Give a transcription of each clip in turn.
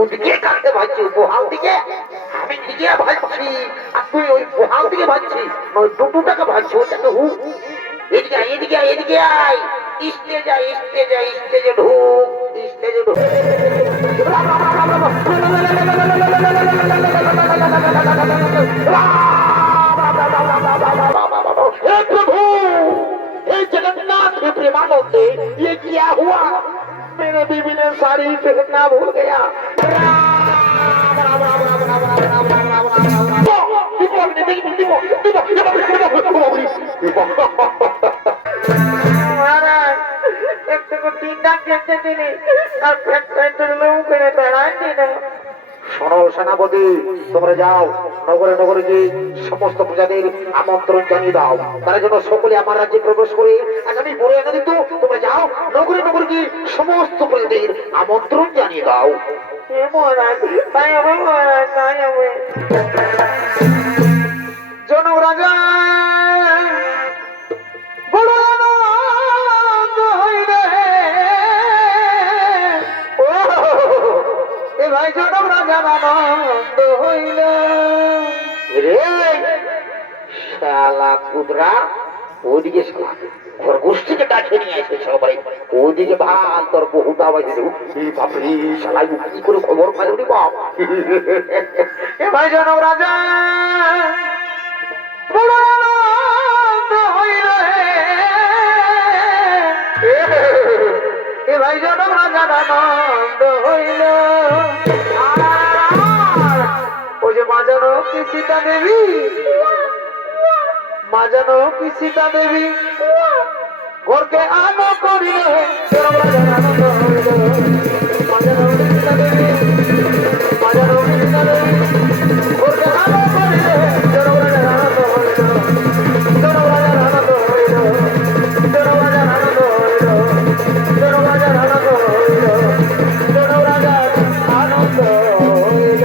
ওদিকে কাটতে ভাবছি বহাল দিকে, আমি দিকে ভাবছি আর তুই ওই বহাল দিকে ভাবছি, ওই দুটোটাকে ভাবছি ওটাকে হু। এদিকে আয়, এদিকে আয়, এদিকে আয়, স্টেজে আয়, স্টেজে আয়, স্টেজে ঢুক, স্টেজে ঢুক। हे प्रभु, हे जगन्नाथ, हे प्रेमानंदे, ये क्या हुआ? मेरे बीवी ने साड़ी पहनना भूल गया। শোনো সেনাপতি, তোমরা যাও নগরে নগরে গিয়ে সমস্ত প্রজাদের আমন্ত্রণ জানিয়ে দাও, তারা যেন সকলে আমার রাজ্যে প্রবেশ করে আগামী বড় আগামী। তো তোমরা যাও নগরে নগরে গিয়ে সমস্ত প্রজাদের আমন্ত্রণ জানিয়ে দাও। জনক রাজা বড় আনন্দ হইলে, এ ভাই জনক রাজার আনন্দ হইল রে। শালা কুদরা ওদিকে শালা খরগোশটিকে ডাকে নিয়ে আসে সবাই, ওদিকে ভাল তোর বহুটা বাজে বাপরে শালা কি করে খবর পাইল রে বাপ। এ ভাই জনক রাজা বড় আনন্দ হইল, এ ভাই জনক রাজার আনন্দ হইল। ওই যে মাজানো কি সীতা দেবী, মাজানো কি সীতা দেবী ঘরকে আলো করিল, জনক রাজার আনন্দ হইল। মাজানো কি সীতা দেবী, মাজানো কি সীতা দেবী ঘরকে আলো করিল, জনক রাজার আনন্দ হইল। জনক রাজার আনন্দ হইল, জনক রাজার আনন্দ হইল, জনক রাজার আনন্দ হইল, জনক রাজার আনন্দ হইল।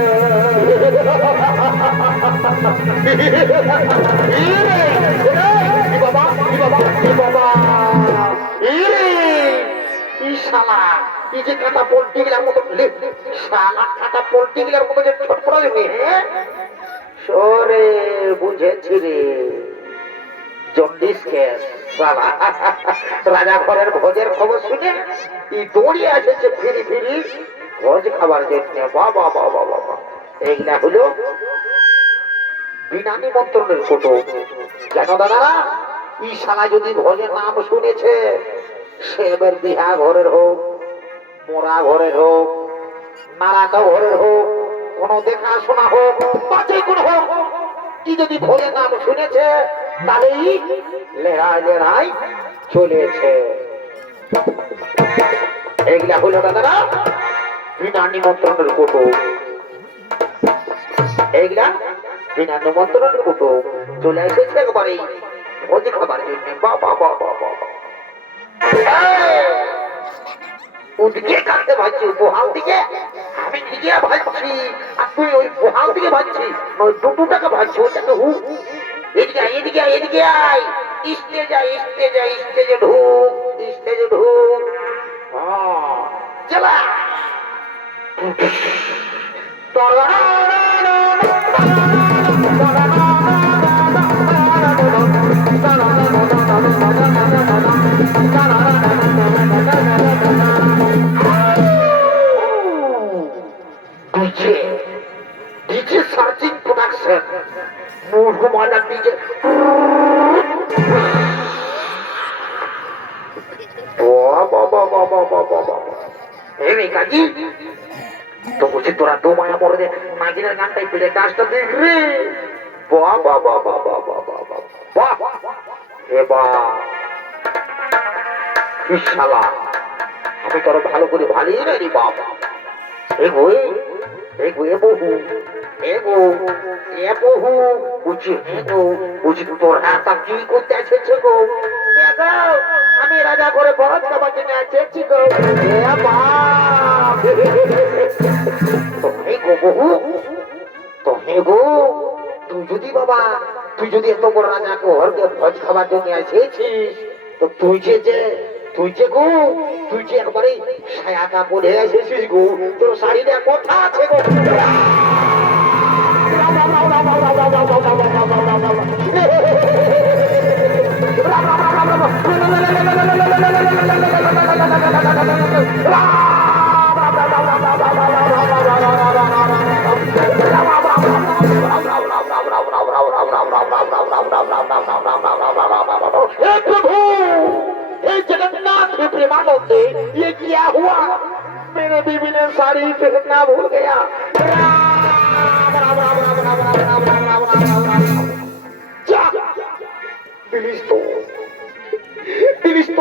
রাজা ঘরের ভোজের খবর শুনে দৌড়িয়ে এসেছে ফিরি ফিরি ভোজ খাবার জন্য। বাবা বাবা বাবা, এইগুলা হলো বিনা নিমন্ত্রণের ফটো। জানো দাদারা, ই শালা যদি ভোজের নাম শুনেছে, সে এবার বিহা ঘরের হোক, মোরা ঘরের হোক, নারাকা ঘরের হোক, কোন দেখাশোনা হোক, বাঁচে কোন হোক, কি যদি ভোজের নাম শুনেছে তাহলেই লেহাই লেহাই চলেছে। এইগুলা হলো দাদারা বিনা নিমন্ত্রণের ফটো। এইগুলা বিনা নিমন্ত্রণের ফটো চলে এসেছে একবারে ভোজ খাবার জন্য। বাবা বাবা বাবা, ওদিকে কাটতে ভাবছি বহাল দিকে, আমি দিকে ভাবছি আর তুই ওই বহাল দিকে ভাবছি, ওই দুটোটাকে ভাবছি ওটাকে হু। এদিকে আয়, এদিকে আয়, এদিকে আয়, স্টেজে আয়, স্টেজে আয়, স্টেজে ঢুক, স্টেজে ঢুক। চলা ডিজে সার্চিং প্রোডাকশন মূর্খ মাদার ডিজে। কাজী তো বলছি তোরা দু মায়া মরে দে নাগিনের গানটাই পেলে কাজটা দেখ রে। বাবা বাবা বাবা বাবা বাবা, এবার শালা আমি তোর ভালো করে ভালিয়ে রে বাবা। এগোয়ে এগোয়ে বহু এগো এ বহু বুঝি এগো বুঝি তোর হাত কি করতে এসেছে গো এগো আমি রাজা করে বহন খাবার জন্য এসেছি গো এ বাপ তো এগো বহু তো এগো তুই যদি বাবা তুই যদি এত বড় রাজাকে ঘরকে ভোজ খাবার জন্য এসেছিস তো তুই যে গো তুই যে একবারে সায়া কাপড়ে এসেছিস গো তোর শাড়িটা কোথা আছে গো ये क्या हुआ मेरे बीबी ने साड़ी पहनना भूल गया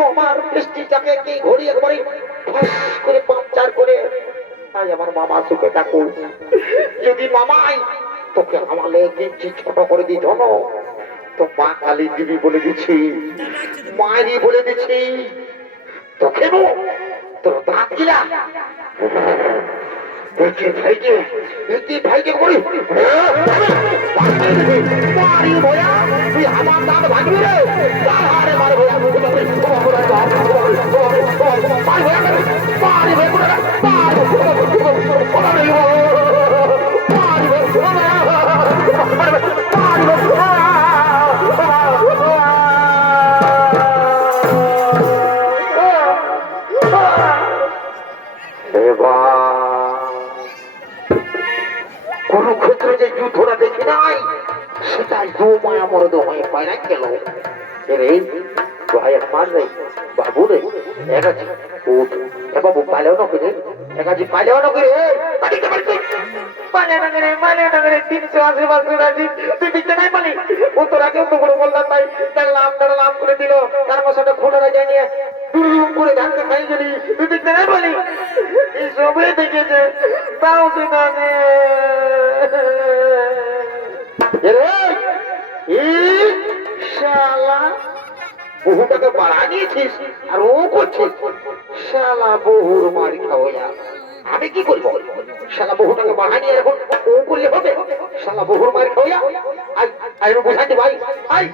আমার মিষ্টিটাকে কি ঘড়ি একবারে করে পাংচার করে আজ আমার মামা সুখে ডাকু যদি মামাই তোকে আমালে কিঞ্চি ছোট করে দিই জন তো মা কালী দিবি বলে দিচ্ছি মায়েরই বলে দিচ্ছি তো কেন তোর দাঁত গিলা ভাইকে করি মারি ভয়া তুই আমার দাঁত ভাঙবি রে তাহারে মার ভয়া কুরুক্ষেত্রে যে যুদ্ধটা দেখি নাই সেটাই মায়া মরদ হয়ে পায়রা গেল রে ভাই আমার রে বাবু রে একাজি উঠ এ বাবু পালেও নাকি রে একাজি পালেও নাকি রে মালে 380 বছর আছি তুই দিতে নাই পালি ও তোরা কেউ তো বড় বললাম তাই দাঁড়ালাম করে দিল তার সাথে খুঁড়ে রাজায় নিয়ে দুরুম করে ধানকে খাই গেলি তুই দিতে নাই পালি এই সবে দেখেছে তাও তুই না বহুটাকে বাড়া নিয়েছিস আর ও করছিস শালা বহুর মারি খাওয়া আমি কি করবো শালা বহুটাকে বাড়া নিয়ে এখন ও করলে হবে শালা বহুর মারি খাওয়া আই বুঝাচ্ছি ভাই আই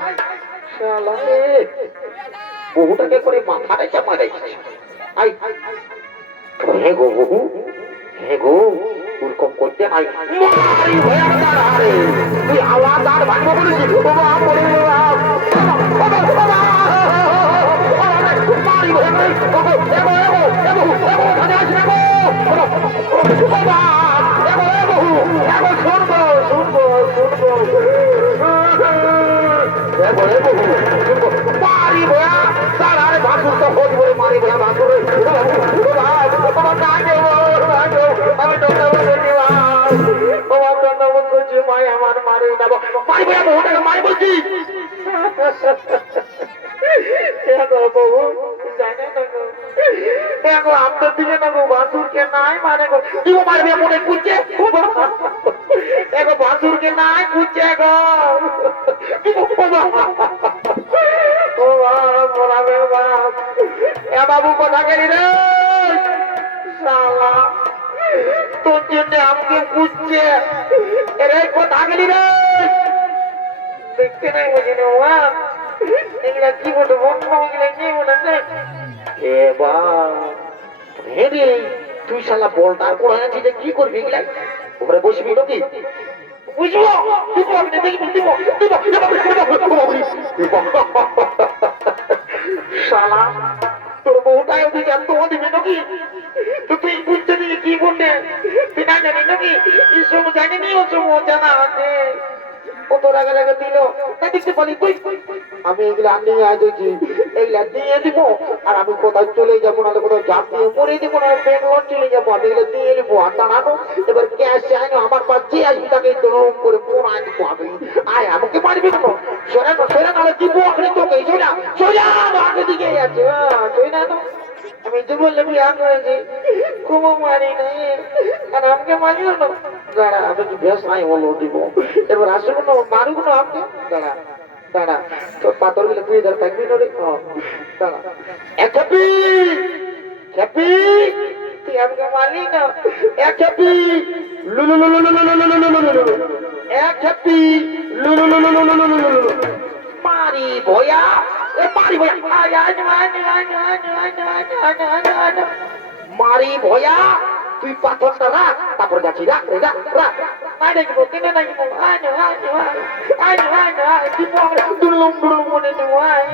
শালা বহুটাকে করে মাথাটাই চাপা রাখছিস আই হে গো বহু হে গো ওরকম করতে নাই মারি হয়ে আরে তুই আওয়াজ আর ভাঙবো বলেছিস বাবা পড়ে মারি হয়ে এগো শুনবো মারি ভয়া তার ভাসুর তো খোঁজ করে মারি ভয়া ভাসুর আমি ধন্যবাদ করছি মাই আমার মারি নেব মারি ভয়া বহুটাকে মারি বলছি বহু জানে না গো দেখো আপনার দিকে না গো বাসুরকে নাই মানে গো তুই মারবে মনে খুঁজছে দেখো বাসুরকে নাই খুঁজছে গো ও বাবা এ বাবু কোথা গেলি রে শালা তোর জন্য আমাকে খুঁজছে এরে কোথা গেলি রে দেখতে নাই বুঝিনি ওয়া এগুলা কি বলতো বন্ধ এগুলা কি বলেছে এ বা হেরে তুই শালা বলতার করে আছিস কি করবি এগুলা ওপরে বসবি নাকি বুঝবো শালা তোর বউটাই ওদিকে এত দিবি নাকি তো তুই বুঝতে দিবি কি বললে তুই না জানি নাকি এই সব জানিনি ও সব জানা আছে কত রাগা রাগা দিল তাই দেখতে পারি তুই আমি এগুলো নিয়ে আসছি এইগুলা দিয়ে দিব আর আমি কোথায় চলে যাবো না কোথাও জাপ দিয়ে মরে দিব না বেঙ্গলোর চলে যাবো আমি এগুলো দিয়ে দিব আর দাঁড়ানো এবার ক্যাশ চাইনো আমার পাশ যে আসবি তাকে দরম করে পোড়া দিব আমি আয় আমাকে মারবি কেন সেরা নাহলে দিব ওখানে তোকে সোজা আগে দিকে যাচ্ছে তুই না তো আমি যে বললে বিয়া করেছি খুব মারি নাই আর আমাকে মারিও না দাঁড়া আমি কি বেশ নাই হলো দিব এবার আসুন মারুক না আপনি দাঁড়া দাঁড়া তোর পাথর গুলো তুই ধর থাকবি না রে দাঁড়া এক হ্যাপি হ্যাপি তুই আমাকে মারলি না এক হ্যাপি লুলু লুলু লুলু লুলু লুলু লুলু এক হ্যাপি লুলু লুলু লুলু লুলু লুলু মারি ভয়া এ মারি ভয়া আয় আয় আয় মারি ভয়া তুই পাথরটা রাখ তারপর যাচ্ছি রাখ রে রাখ রাখ আয় দেখবো কিনে দেখবো আয় আয় আয় আয় আয় তুই দুলুম দুলুম মনে নেবো আয়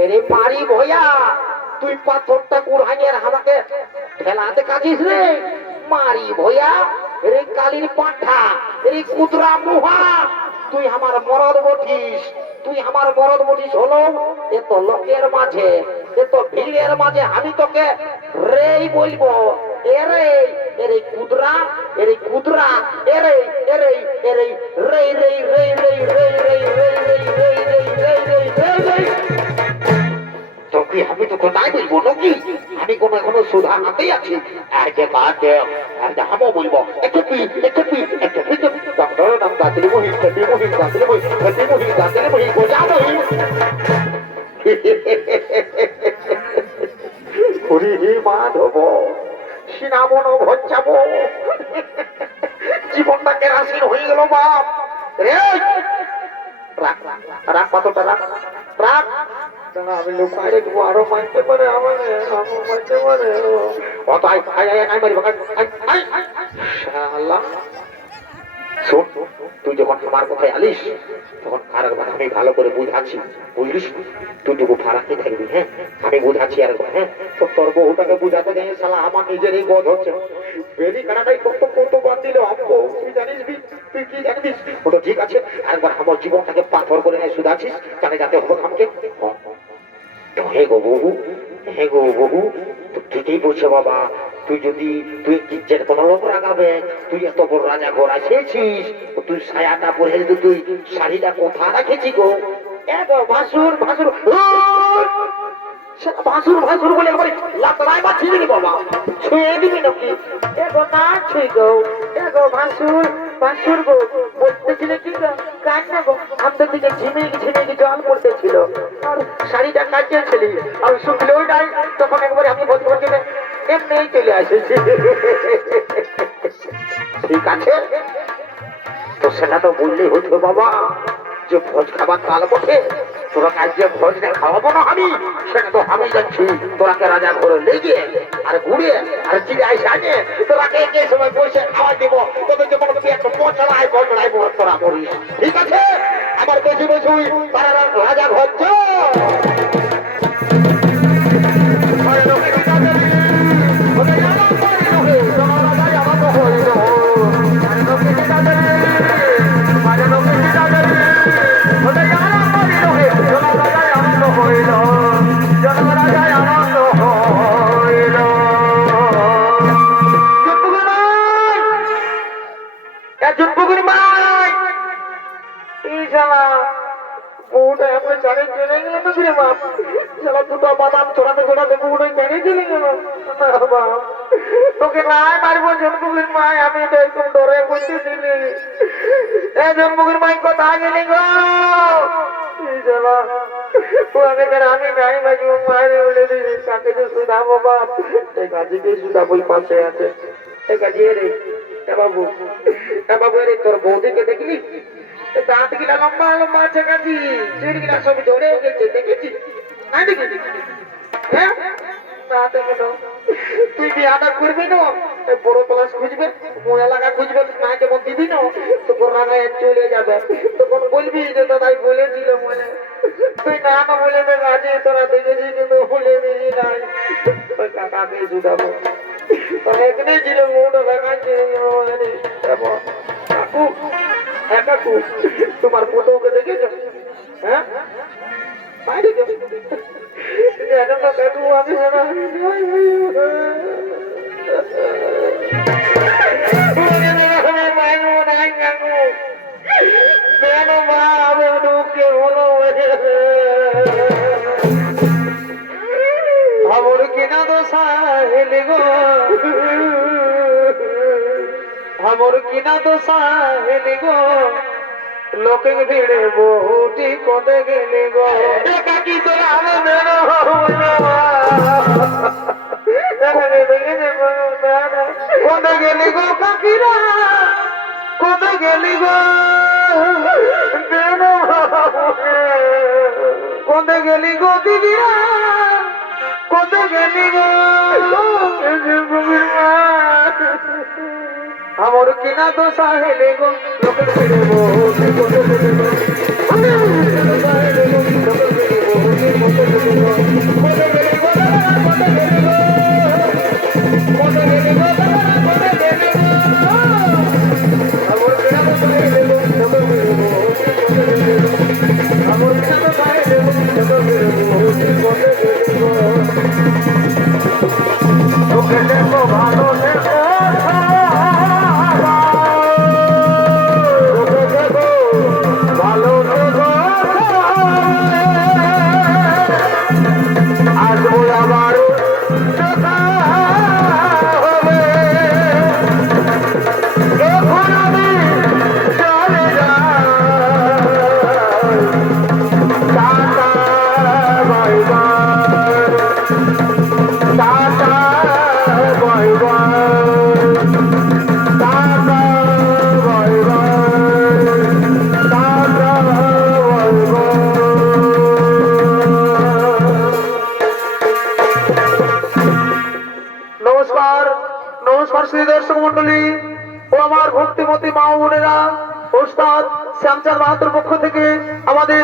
রে মারি ভয়া তুই পাথরটা কুড়াইয়ে আমাকে ঠেলাতে কাজিস রে মারি ভয়া রে কালির পাঠা রে কুতরা মুহা তুই আমার মরদ বটিস তুই আমার মরদ বটিস হলো এত লোকের মাঝে এত ভিড়ের মাঝে আমি তোকে রেই বলবো এরে এরে কুদরা এরে কুদরা এরে এরে এরে রে রে রে রে রে রে রে রে রে রে রে রে রে তোকে আমি তোকে নাই বলবো নাকি আমি কোনো এখনো সুধা হাতেই আছি আর যে বাদ আর যে হামো বলবো একটু ডক্টর নাম গাছলি মহিষ গাছলি মহিষ গোজা মহিষ হরি হে মাধব সিনামন ভঞ্চাবো জীবনটা কেরাসিন হয়ে গেল বাপ রে রাখ রাখ পাথরটা রাখ রাখ আমি লুকাই রেখবো আরো মানতে পারে আমার মানতে পারে অত আয় আয় আয় আয় মারি আল্লাহ শোন তুই যখন আমার কথায় আলিস তখন আরেকবার আমি ভালো করে বুঝাচ্ছি বুঝলিস তুই টুকু ফারাকি থাকবি হ্যাঁ আমি বুঝাচ্ছি আরেকবার হ্যাঁ তো তোর বহুটাকে বুঝাতে যাই শালা আমার নিজেরই বোধ হচ্ছে বেরি কাটাটাই কত বাদ দিল আমকো তুই জানিস তুই কি জানিস ওটা ঠিক আছে আরেকবার আমার জীবনটাকে পাথর করে নিয়ে শুধাচ্ছিস তাহলে যাতে হবে আমাকে হে গো বহু ঠিকই বলছো বাবা তুই যদি তুই যে কোনো লোক রাগাবে তুই এত বড় রাজা ঘর আসেছিস তুই ছায়াটা পরে যদি তুই শাড়িটা কোথা রাখেছি গো ভাসুর ভাসুর ভাসুর ভাসুর বলে একবার লাতড়ায় বাঁচিয়ে দিবি বাবা ছুঁয়ে দিবি নাকি এগো না ছুঁই গো এগো ভাসুর ভাসুর গো বলতেছিলে কি গো কাজ না গো আমাদের দিকে ঝিমিয়ে জল পড়তেছিল আর শাড়িটা কাটিয়েছিলি আর শুকলেও নাই তখন একবার আমি বলতে বলছি এমনি চলে আসেছি ঠিক আছে তো সেটা তো বললেই হতো বাবা যে ভোজ খাবার কাল বটে তোরা কাজ যে ভোজটা খাওয়াবো না আমি সেটা তো আমি যাচ্ছি তোরাকে রাজা ঘরে লেগে আর ঘুরে আর চিড়ে আইসে আনে তোরাকে একে সময় বসে খাওয়া দিব তোদের যে মনে একটা মশলাই তোরা মরিস ঠিক আছে আবার বেশি তারা রাজা ঘর বাদাম ছড়াতে তোকে নাই মারবো জন্মভূমির মায় আমি একদম ডরে বসেছিলি জন্মভূমির মাই কথা গেলি গো আমি নাই বাজবো মায়ের বলে দিবি কাকে যে শুধাবো বাপ এই কাজীকে শুধাবো পাশে আছে এই কাজী রে বাবু রে তোর বৌদিকে দেখলি দাঁত গিলা লম্বা লম্বা আছে কাজী চুল গিলা সব ঝরে গেছে দেখেছি না দেখেছি হ্যাঁ তুই বিয়াটা করবি না বড় ক্লাস খুঁজবে এলাকা খুঁজবে না যেমন দিবি না তখন রাগায় চলে যাবে তখন বলবি যে দাদাই বলেছিল মনে তুই না বলে দে রাজি তোরা দেখেছি কিন্তু বলে দিবি নাই ওই কাকাকে জুড়াবো তোর এখানে ছিল মোটা রাগাচ্ছে কাকু হ্যাঁ কাকু তোমার ফটোকে দেখেছো হ্যাঁ এখন তো কাকু আমি हमर किना तो साहेली गो लोके भिड़े बहुटी कोदे गेली गो एका की तोरा हमें मेरो कोदे गेली गो काकीरा कोदे गेली गो मेरो कोदे गेली गो दीदिया कोदे गेली गो हमर किना तो साहेले गो लोके भिड़े बहुटी कोदे गेली गो साहेले गो लोके भिड़े बहुटी कोदे गेली गो कोदे गेली गो कोदे गेली गो कोदे गेली गो कोदे गेली गो हमर किना तो साहेले गो लोके भिड़े बहुटी कोदे गेली गो हमर किना तो साहेले गो लोके भिड़े बहुटी कोदे गेली गो लोके देखो भालो देखो नमस्कार श्री दर्शक मंडली ও আমার ভক্তিমতী মা ও বোনেরা ওস্তাদ শ্যামচাঁদ মাহাতোর পক্ষ থেকে আমাদের